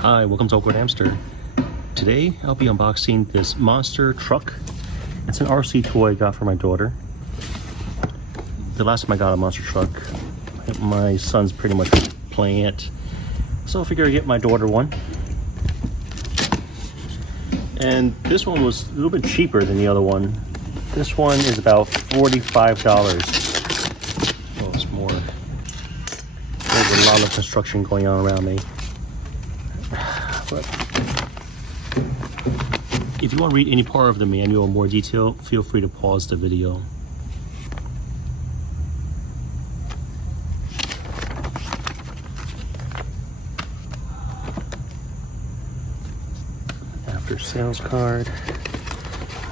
Hi, welcome to AwkwardHamster. Today I'll be unboxing this monster truck. It's an RC toy I got for my daughter. The last time I got a monster truck, my son's pretty much playing it. So I figured I'd get my daughter one. And this one was a little bit cheaper than the other one. This one is about $45. Oh, it's more. There's a lot of construction going on around me. But if you want to read any part of the manual in more detail, feel free to pause the video. After sales card.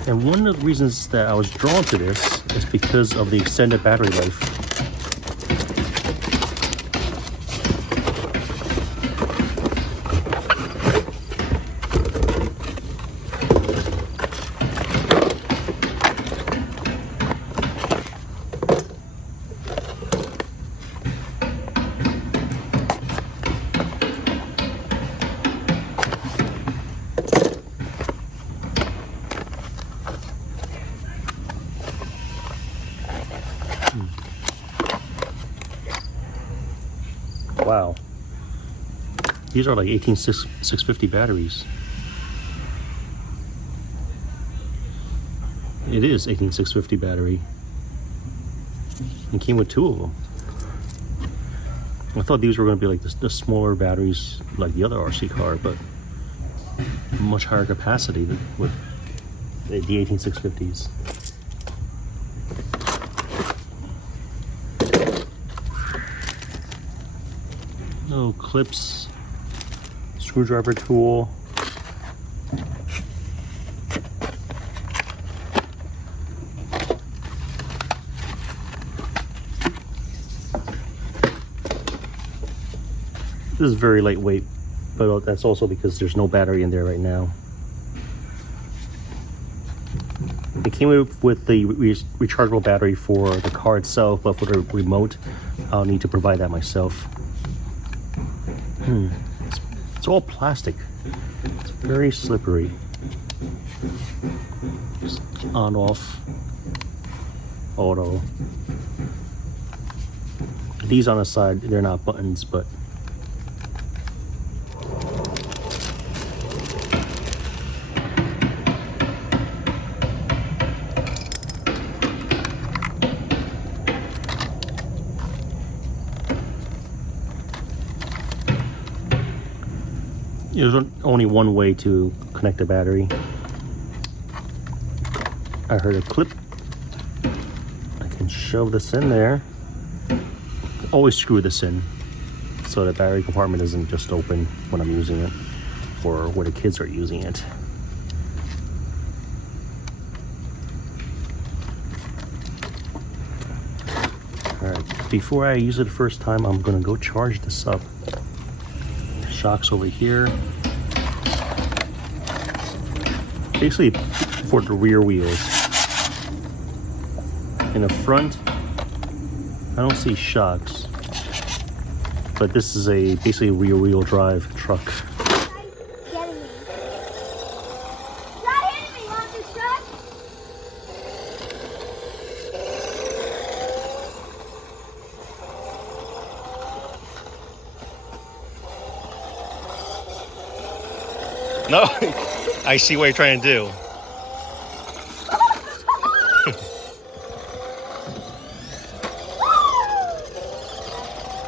And one of the reasons that I was drawn to this is because of the extended battery life. Wow, these are like 18650 batteries. It is 18650 battery. It came with two of them. I thought these were going to be like the smaller batteries like the other RC car, but much higher capacity with the 18650s. No clips, screwdriver tool. This is very lightweight, but that's also because there's no battery in there right now. It came with the rechargeable battery for the car itself, but for the remote, I'll need to provide that myself. It's all plastic. It's very slippery. Just on, off, auto. These on the side, they're not buttons, but there's only one way to connect the battery. I heard a clip. I can shove this in there. Always screw this in so the battery compartment isn't just open when I'm using it or where the kids are using it. Alright, before I use it the first time, I'm gonna go charge this up. Shocks over here. Basically for the rear wheels. In the front, I don't see shocks, but this is basically a rear wheel drive truck. No, I see what you're trying to do.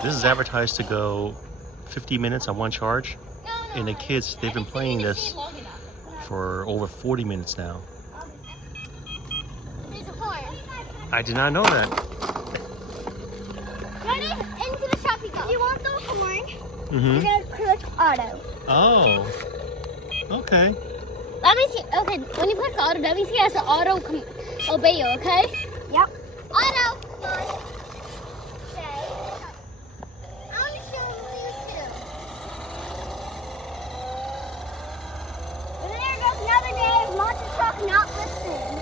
This is advertised to go 50 minutes on one charge, and the kids, they've been playing this for over 40 minutes now. I did not know that. Ready? Into the shop you go. If you want the horn, you're going to click auto. Oh. Okay. Let me see. Okay, when you click auto, let me see as an auto obey you, okay? Yep. Auto. Come on. Okay. I want to show you too. And then there goes another day of monster truck not listening.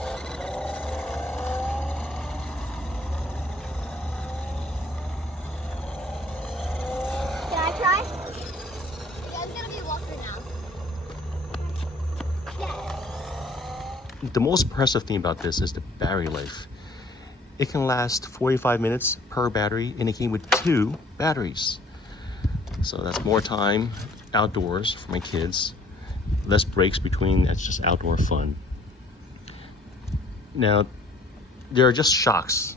Can I try? Yeah, it's going to be a walk. the most impressive thing about this is the battery life. It can last 45 minutes per battery, and it came with 2 batteries. So that's more time outdoors for my kids. Less breaks between, that's just outdoor fun. Now, there are just shocks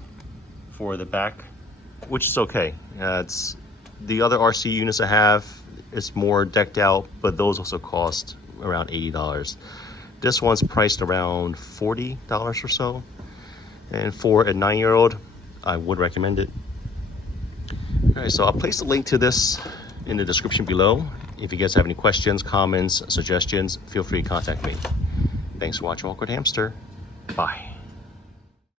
for the back, which is okay. It's the other RC units I have, it's more decked out, but those also cost around $80. This one's priced around $40 or so. And for a 9-year-old, I would recommend it. All right, so I'll place a link to this in the description below. If you guys have any questions, comments, suggestions, feel free to contact me. Thanks for watching Awkward Hamster. Bye.